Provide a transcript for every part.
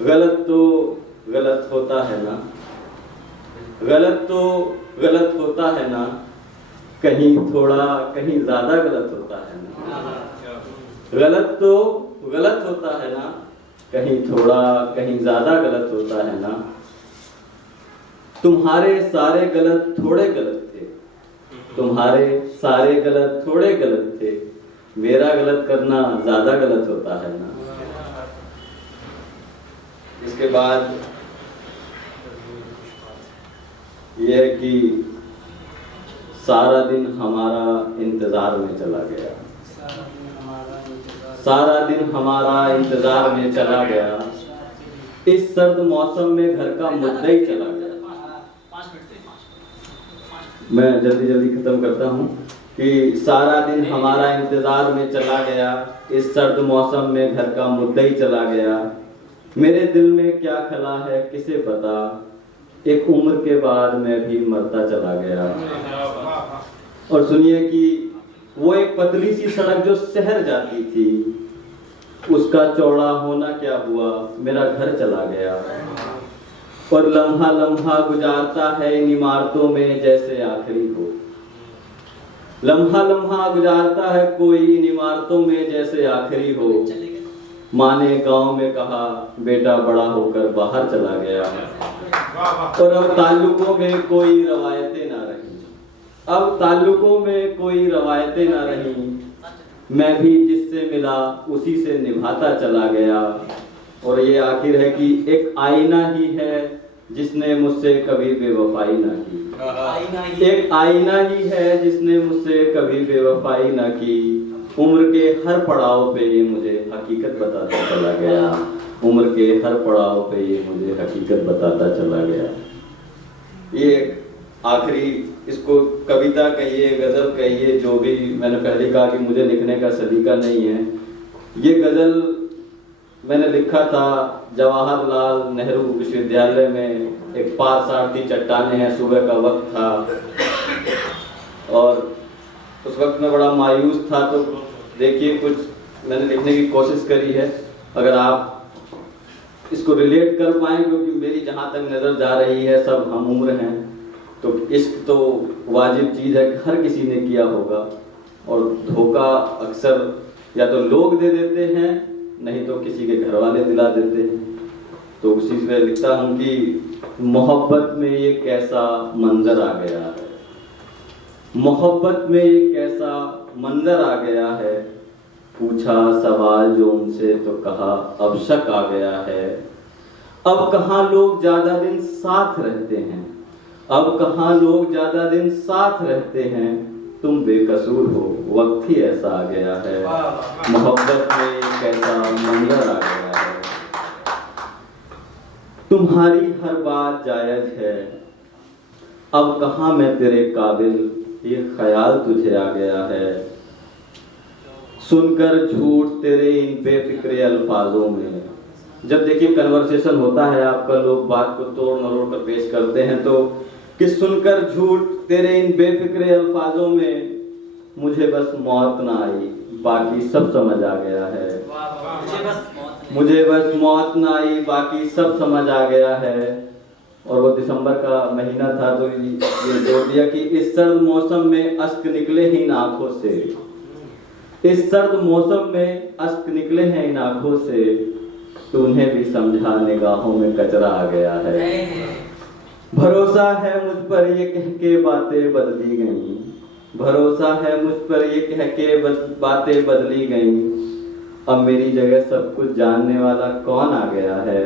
गलत तो गलत होता है ना, गलत तो गलत होता है ना, कहीं थोड़ा कहीं ज्यादा गलत होता है ना। गलत तो गलत होता है ना, कहीं थोड़ा कहीं ज्यादा गलत होता है ना। तुम्हारे सारे गलत थोड़े गलत थे, तुम्हारे सारे गलत थोड़े गलत थे, मेरा गलत करना ज्यादा गलत होता है ना। इसके बाद यह है कि सारा दिन हमारा इंतजार में चला गया, सारा दिन हमारा इंतजार में चला गया, इस सर्द मौसम में घर का मुद्दा ही चला गया। मैं जल्दी जल्दी खत्म करता हूँ कि सारा दिन हमारा इंतजार में चला गया, इस सर्द मौसम में घर का मुद्दा ही चला गया। मेरे दिल में क्या खला है किसे पता, एक उम्र के बाद मैं भी मरता चला गया। और सुनिए कि वो एक पतली सी सड़क जो शहर जाती थी, उसका चौड़ा होना क्या हुआ, मेरा घर चला गया। और लम्हा लम्हा गुजारता है इन इमारतों में जैसे आखिरी हो, लम्हा लम्हा गुजारता है कोई इन इमारतों में जैसे आखिरी हो। माँ ने गांव में कहा बेटा बड़ा होकर बाहर चला गया। और अब ताल्लुकों में कोई रवायतें ना रही, अब ताल्लुकों में कोई रवायतें ना रही, मैं भी जिससे मिला उसी से निभाता चला गया। और ये आखिर है कि एक आईना ही है जिसने मुझसे कभी बेवफाई ना की, एक आईना ही है जिसने मुझसे कभी बेवफाई ना की। उम्र के हर पड़ाव पे ये मुझे हकीकत बताता चला गया, उम्र के हर पड़ाव पे ये मुझे हकीकत बताता चला गया। ये आखिरी, इसको कविता कहिए गजल कहिए जो भी, मैंने पहले कहा कि मुझे लिखने का सलीका नहीं है। ये गजल मैंने लिखा था जवाहरलाल नेहरू विश्वविद्यालय में, एक पारसारती चट्टाने हैं, सुबह का वक्त था और उस वक्त में बड़ा मायूस था। तो देखिए कुछ मैंने लिखने की कोशिश करी है, अगर आप इसको रिलेट कर पाए, क्योंकि मेरी जहाँ तक नज़र जा रही है सब हम उम्र हैं, तो इश्क तो वाजिब चीज़ है, हर किसी ने किया होगा। और धोखा अक्सर या तो लोग दे देते हैं, नहीं तो किसी के घर वाले दिला देते हैं। तो उसी से लिखता हूँ कि मोहब्बत में ये कैसा मंजर आ गया है, मोहब्बत में ये कैसा मंजर आ गया है। पूछा सवाल जो उनसे तो कहा अब शक आ गया है। अब कहाँ लोग ज्यादा दिन साथ रहते हैं, अब कहाँ लोग ज्यादा दिन साथ रहते हैं, तुम बेकसूर हो वक्त ही ऐसा आ गया है। मोहब्बत में ये कैसा मंजर आ गया है। तुम्हारी हर बात जायज है, अब कहाँ मैं तेरे काबिल, ये ख्याल तुझे आ गया है। सुनकर झूठ तेरे इन बेफिक्रे अल्फाजों में, जब देखिए कन्वर्सेशन होता है आपका, लोग बात को तोड़ मरोड़ कर पेश करते हैं, तो कि सुनकर झूठ तेरे इन बेफिक्रे अल्फाजों में, मुझे बस मौत ना आई बाकी सब समझ आ गया है। मुझे बस मौत ना आई बाकी सब समझ आ गया है। और वो दिसंबर का महीना था, तो ये जोड़ दिया कि इस सर्द मौसम में अश्क निकले हैं इन आंखों से, इस सर्द मौसम में अश्क निकले हैं इन आंखों से, तो उन्हें भी समझा निगाहों में कचरा आ गया है। भरोसा है मुझ पर ये कह के बातें बदली गई, भरोसा है मुझ पर ये कह के बातें बदली गई, अब मेरी जगह सब कुछ जानने वाला कौन आ गया है।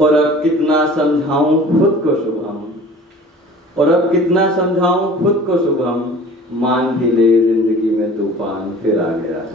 और अब कितना समझाऊं खुद को शुभम, और अब कितना समझाऊं खुद को शुभम, मान भी ले जिंदगी में तूफान फिर आ गया है।